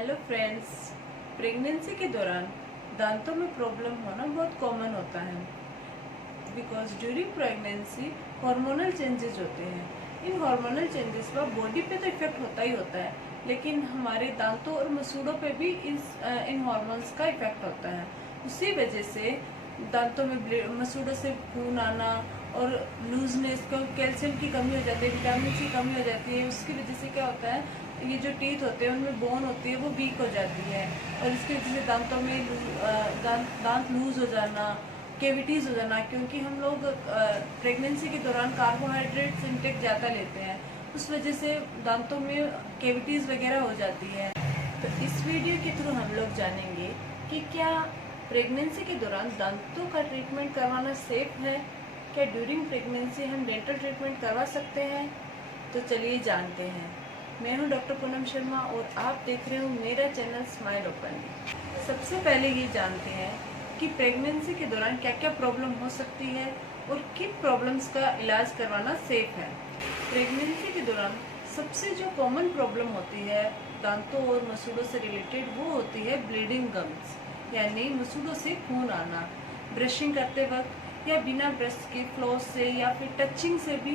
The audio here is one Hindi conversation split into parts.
Hello friends. प्रेगनेंसी के दौरान दांतों में प्रॉब्लम होना बहुत कॉमन होता है because during pregnancy hormonal changes होते हैं। इन हार्मोनल चेंजेस का बॉडी पे तो इफेक्ट होता ही होता है, लेकिन हमारे दांतों और मसूड़ों पे भी इन हार्मोन्स का इफेक्ट होता है। उसी वजह से दांतों में मसूड़ों से खून आना और लूजनेस, क्योंकि कैल्शियम की कमी हो जाती है, विटामिन की कमी हो जाती है। उसकी वजह से क्या होता है, ये जो टीथ होते हैं उनमें बोन होती है वो वीक हो जाती है और इसकी वजह से दांतों में दांत लूज हो जाना, केविटीज़ हो जाना। क्योंकि हम लोग प्रेगनेंसी के दौरान कार्बोहाइड्रेट्स इंटेक ज़्यादा लेते हैं, उस वजह से दांतों में केविटीज़ वगैरह हो जाती है। तो इस वीडियो के थ्रू हम लोग जानेंगे कि क्या प्रेगनेंसी के दौरान दांतों का ट्रीटमेंट करवाना सेफ है, क्या ड्यूरिंग प्रेगनेंसी हम डेंटल ट्रीटमेंट करवा सकते हैं। तो चलिए जानते हैं। मैं हूं डॉक्टर पूनम शर्मा और आप देख रहे हो मेरा चैनल स्माइल ओपनली। सबसे पहले ये जानते हैं कि प्रेगनेंसी के दौरान क्या क्या प्रॉब्लम हो सकती है और किन प्रॉब्लम्स का इलाज करवाना सेफ है। प्रेगनेंसी के दौरान सबसे जो कॉमन प्रॉब्लम होती है दांतों और मसूड़ों से रिलेटेड, वो होती है ब्लीडिंग गम्स, यानी मसूड़ों से खून आना। ब्रशिंग करते वक्त या बिना ब्रश के फ्लॉस से या फिर टचिंग से भी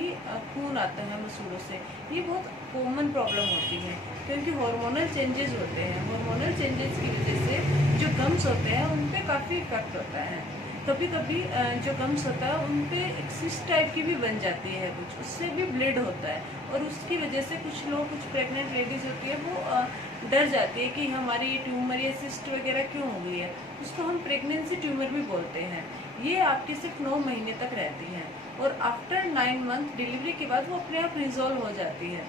खून आता है मसूड़ों से। ये बहुत कॉमन प्रॉब्लम होती है क्योंकि हार्मोनल चेंजेस होते हैं। हार्मोनल चेंजेस की वजह से जो गम्स होते हैं उन पे काफ़ी इफेक्ट होता है। कभी कभी जो गम्स होता है उन पे एक सिस्ट टाइप की भी बन जाती है, कुछ उससे भी ब्लीड होता है और उसकी वजह से कुछ प्रेग्नेंट लेडीज़ होती है वो डर जाती है कि हमारी ये ट्यूमर या सिस्ट वगैरह क्यों हो गई है। उसको हम प्रेगनेंसी ट्यूमर भी बोलते हैं। ये आपके सिर्फ 9 महीने तक रहती है और आफ्टर 9 मंथ डिलीवरी के बाद वो अपने आप रिजॉल्व हो जाती है।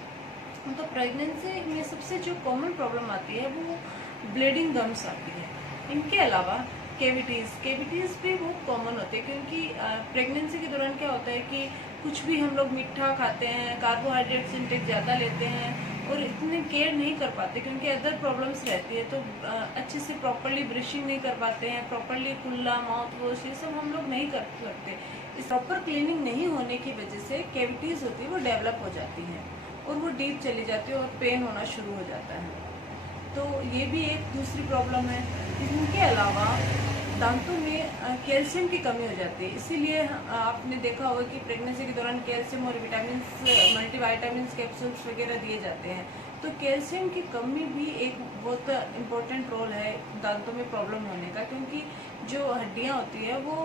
तो प्रेगनेंसी में सबसे जो कॉमन प्रॉब्लम आती है वो ब्लीडिंग गम्स आती है। इनके अलावा केविटीज़ भी बहुत कॉमन होते हैं क्योंकि प्रेगनेंसी के दौरान क्या होता है कि कुछ भी हम लोग मीठा खाते हैं, कार्बोहाइड्रेट्स इंटेक ज़्यादा लेते हैं और इतने केयर नहीं कर पाते क्योंकि अदर प्रॉब्लम्स रहती है। तो अच्छे से प्रॉपरली ब्रशिंग नहीं कर पाते हैं, प्रॉपरली कुल्ला, माउथ वॉश, ये सब हम लोग नहीं कर सकते। इस प्रॉपर क्लीनिंग नहीं होने की वजह से केविटीज़ होती है वो डेवलप हो जाती हैं और वो डीप चली जाती है और पेन होना शुरू हो जाता है। तो ये भी एक दूसरी प्रॉब्लम है। इनके अलावा दांतों में कैल्शियम की कमी हो जाती है, इसीलिए आपने देखा होगा कि प्रेगनेंसी के दौरान कैल्शियम और विटामिन, मल्टीविटामिन कैप्सूल्स वगैरह दिए जाते हैं। तो कैल्शियम की कमी भी एक बहुत इम्पोर्टेंट रोल है दांतों में प्रॉब्लम होने का, क्योंकि जो हड्डियाँ होती है वो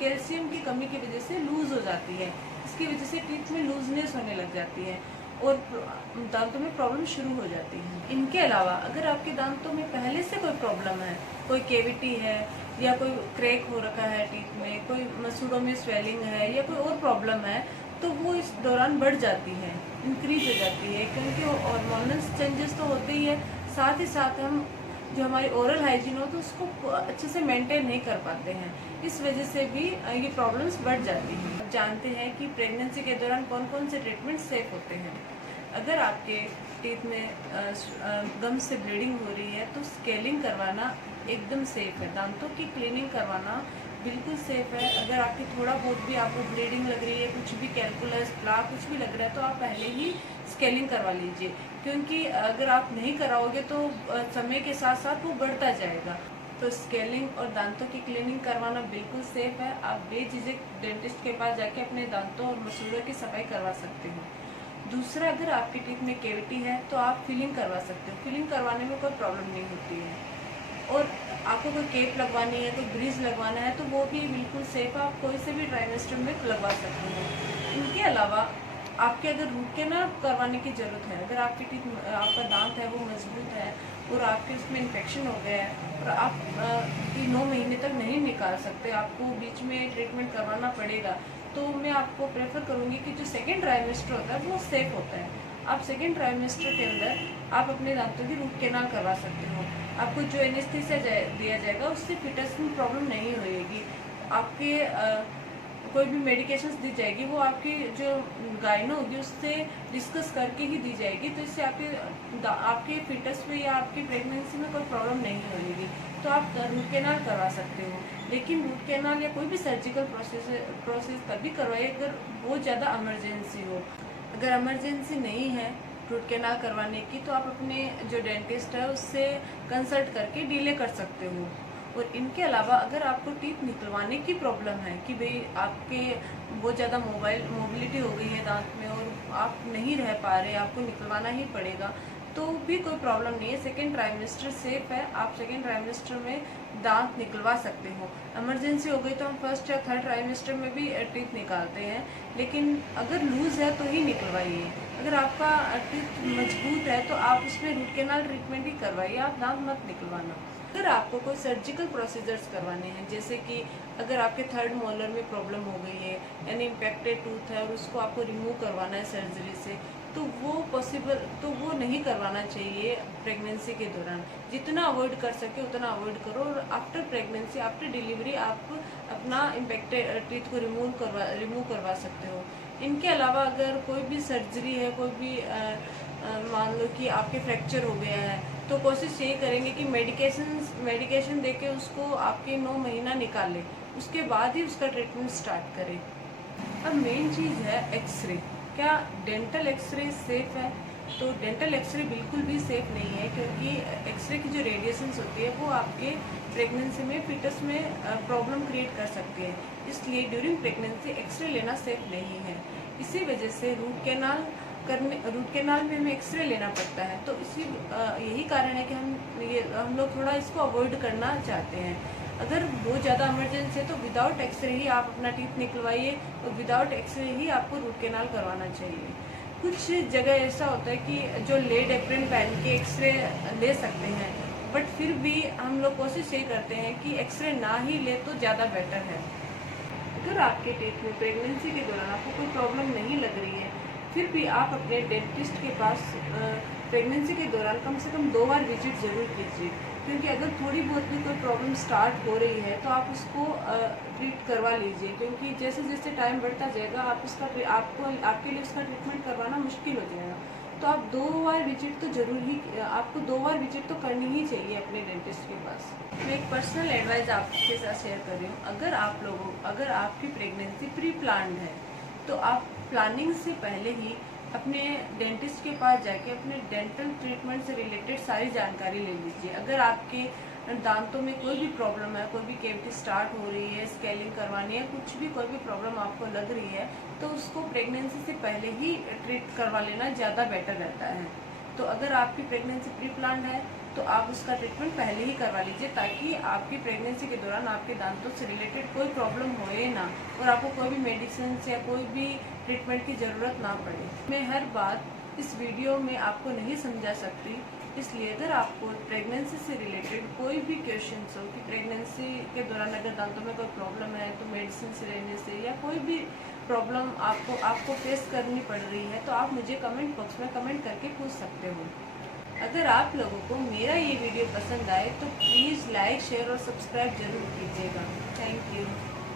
कैल्शियम की कमी की वजह से लूज़ हो जाती है। इसकी वजह से टीथ में लूजनेस होने लग जाती है और दांतों में प्रॉब्लम शुरू हो जाती है। इनके अलावा अगर आपके दांतों में पहले से कोई प्रॉब्लम है, कोई केविटी है या कोई क्रैक हो रखा है टीथ में, कोई मसूड़ों में स्वेलिंग है या कोई और प्रॉब्लम है, तो वो इस दौरान बढ़ जाती है, इंक्रीज हो जाती है। क्योंकि हार्मोनल चेंजेस तो होते ही है, साथ ही साथ हम जो हमारी ओरल हाइजीन हो तो उसको अच्छे से मेंटेन नहीं कर पाते हैं। इस वजह से भी ये प्रॉब्लम्स बढ़ जाती हैं। जानते हैं कि प्रेगनेंसी के दौरान कौन कौन से ट्रीटमेंट सेफ होते हैं। अगर आपके टीथ में गम से ब्लीडिंग हो रही है तो स्केलिंग करवाना एकदम सेफ है। दांतों की क्लीनिंग करवाना बिल्कुल सेफ है। अगर आपकी थोड़ा बहुत भी आपको ब्लीडिंग लग रही है, कुछ भी कैलकुलस, प्लाक कुछ भी लग रहा है, तो आप पहले ही स्केलिंग करवा लीजिए, क्योंकि अगर आप नहीं कराओगे तो समय के साथ साथ वो बढ़ता जाएगा। तो स्केलिंग और दांतों की क्लीनिंग करवाना बिल्कुल सेफ है। आप बेझिझक डेंटिस्ट के पास जाके अपने दांतों और मसूड़ों की सफाई करवा सकते हो। दूसरा, अगर आपकी टीथ में केविटी है तो आप फिलिंग करवा सकते हो। फिलिंग करवाने में कोई प्रॉब्लम नहीं होती है। और आपको कोई केप लगवानी है, कोई ब्रिज लगवाना है, तो वो भी बिल्कुल सेफ है। आप कोई से भी ट्राइमेस्टर में लगवा सकते हैं। इनके अलावा आपके अगर रूट कैनाल करवाने की ज़रूरत है, अगर आपकी टीथ, आपका दांत है वो मजबूत है और आपके उसमें इन्फेक्शन हो गया है और आप 9 महीने तक नहीं निकाल सकते, आपको बीच में ट्रीटमेंट करवाना पड़ेगा, तो मैं आपको प्रेफर करूँगी कि जो सेकेंड ट्राइमेस्टर होता है वो सेफ होता है। आप सेकेंड ट्राइमेस्टर के अंदर आप अपने दांतों की रूट कैनाल करवा सकते हो। आपको जो एनेस्थीसिया दिया जाएगा उससे फिटस में प्रॉब्लम नहीं होएगी। आपके कोई भी मेडिकेशंस दी जाएगी वो आपकी जो गाइनो होगी उससे डिस्कस करके ही दी जाएगी, तो इससे आपके फिटस में या आपकी प्रेगनेंसी में कोई प्रॉब्लम नहीं होगी। तो आप रूट कैनाल करवा सकते हो, लेकिन रूट कैनाल या कोई भी सर्जिकल प्रोसेस तभी करवाइए अगर बहुत ज़्यादा इमरजेंसी हो। अगर इमरजेंसी नहीं है रूट कैनाल करवाने की, तो आप अपने जो डेंटिस्ट है उससे कंसल्ट करके डिले कर सकते हो। और इनके अलावा अगर आपको टीथ निकलवाने की प्रॉब्लम है कि भाई आपके बहुत ज़्यादा मोबिलिटी हो गई है दांत में और आप नहीं रह पा रहे, आपको निकलवाना ही पड़ेगा, तो भी कोई प्रॉब्लम नहीं है। सेकेंड ट्राइमेस्टर सेफ है, आप सेकेंड ट्राइमेस्टर में दांत निकलवा सकते हो। इमरजेंसी हो गई तो हम फर्स्ट या थर्ड ट्राइमेस्टर में भी टीथ निकालते हैं, लेकिन अगर लूज़ है तो ही निकलवाइए। अगर आपका टीथ मजबूत है तो आप उसमें रूट कैनाल ट्रीटमेंट ही करवाइए, आप दांत मत निकलवाना। अगर आपको कोई सर्जिकल प्रोसीजर्स करवाने हैं, जैसे कि अगर आपके थर्ड मोलर में प्रॉब्लम हो गई है यानी इम्पैक्टेड टूथ है और उसको आपको रिमूव करवाना है सर्जरी से, तो वो नहीं करवाना चाहिए प्रेगनेंसी के दौरान। जितना अवॉइड कर सके उतना अवॉइड करो, और आफ्टर प्रेगनेंसी, आफ्टर डिलीवरी आप अपना इम्पैक्टेड टीथ को रिमूव करवा सकते हो। इनके अलावा अगर कोई भी सर्जरी है, कोई भी मान लो कि आपके फ्रैक्चर हो गया है, तो कोशिश यही करेंगे कि मेडिकेशन देके उसको आपके 9 महीना निकालें, उसके बाद ही उसका ट्रीटमेंट स्टार्ट करें। अब मेन चीज़ है एक्सरे। क्या डेंटल एक्सरे सेफ़ है? तो डेंटल एक्सरे बिल्कुल भी सेफ़ नहीं है, क्योंकि एक्सरे की जो रेडिएशंस होती है वो आपके प्रेगनेंसी में फीटस में प्रॉब्लम क्रिएट कर सकती है। इसलिए ड्यूरिंग प्रेगनेंसी एक्सरे लेना सेफ़ नहीं है। इसी वजह से रूट कैनाल में हमें एक्सरे लेना पड़ता है। तो यही कारण है कि हम लोग थोड़ा इसको अवॉइड करना चाहते हैं। अगर बहुत ज़्यादा इमरजेंसी है तो विदाउट एक्सरे ही आप अपना टीथ निकलवाइए, और विदाउट एक्सरे ही आपको रूट कैनाल करवाना चाहिए। कुछ जगह ऐसा होता है कि जो लेड एप्रन पहन के एक्सरे ले सकते हैं, बट फिर भी हम लोग कोशिश ये करते हैं कि एक्सरे ना ही ले तो ज़्यादा बेटर है। अगर आपके टीथ में प्रेगनेंसी के दौरान आपको कोई प्रॉब्लम नहीं लग रही है, फिर भी आप अपने डेंटिस्ट के पास प्रेगनेंसी के दौरान कम से कम 2 बार विजिट ज़रूर कीजिए, क्योंकि अगर थोड़ी बहुत भी कोई प्रॉब्लम स्टार्ट हो रही है तो आप उसको ट्रीट करवा लीजिए, क्योंकि जैसे जैसे टाइम बढ़ता जाएगा आपके लिए उसका ट्रीटमेंट करवाना मुश्किल हो जाएगा। तो आप 2 बार विजिट तो आपको 2 बार विजिट तो करनी ही चाहिए अपने डेंटिस्ट के पास। मैं एक पर्सनल एडवाइस आपके साथ शेयर कर रही हूँ। अगर आपकी प्रेगनेंसी प्री प्लान्ड है, तो आप प्लानिंग से पहले ही अपने डेंटिस्ट के पास जाके अपने डेंटल ट्रीटमेंट से रिलेटेड सारी जानकारी ले लीजिए। अगर आपके दांतों में कोई भी प्रॉब्लम है, कोई भी कैविटी स्टार्ट हो रही है, स्केलिंग करवानी है, कुछ भी कोई भी प्रॉब्लम आपको लग रही है, तो उसको प्रेगनेंसी से पहले ही ट्रीट करवा लेना ज़्यादा बेटर रहता है। तो अगर आपकी प्रेगनेंसी प्री प्लान्ड है तो आप उसका ट्रीटमेंट पहले ही करवा लीजिए, ताकि आपकी प्रेगनेंसी के दौरान आपके दांतों से रिलेटेड कोई प्रॉब्लम होए ना, और आपको कोई भी मेडिसिन या कोई भी ट्रीटमेंट की ज़रूरत ना पड़े। मैं हर बात इस वीडियो में आपको नहीं समझा सकती, इसलिए अगर आपको प्रेगनेंसी से रिलेटेड कोई भी क्वेश्चंस हो कि प्रेगनेंसी के दौरान अगर दांतों में कोई प्रॉब्लम है तो मेडिसिन से लेने से, या कोई भी प्रॉब्लम आपको फेस करनी पड़ रही है, तो आप मुझे कमेंट बॉक्स में कमेंट करके पूछ सकते हो। अगर आप लोगों को मेरा ये वीडियो पसंद आए तो प्लीज़ लाइक, शेयर और सब्सक्राइब जरूर कीजिएगा। Thank you.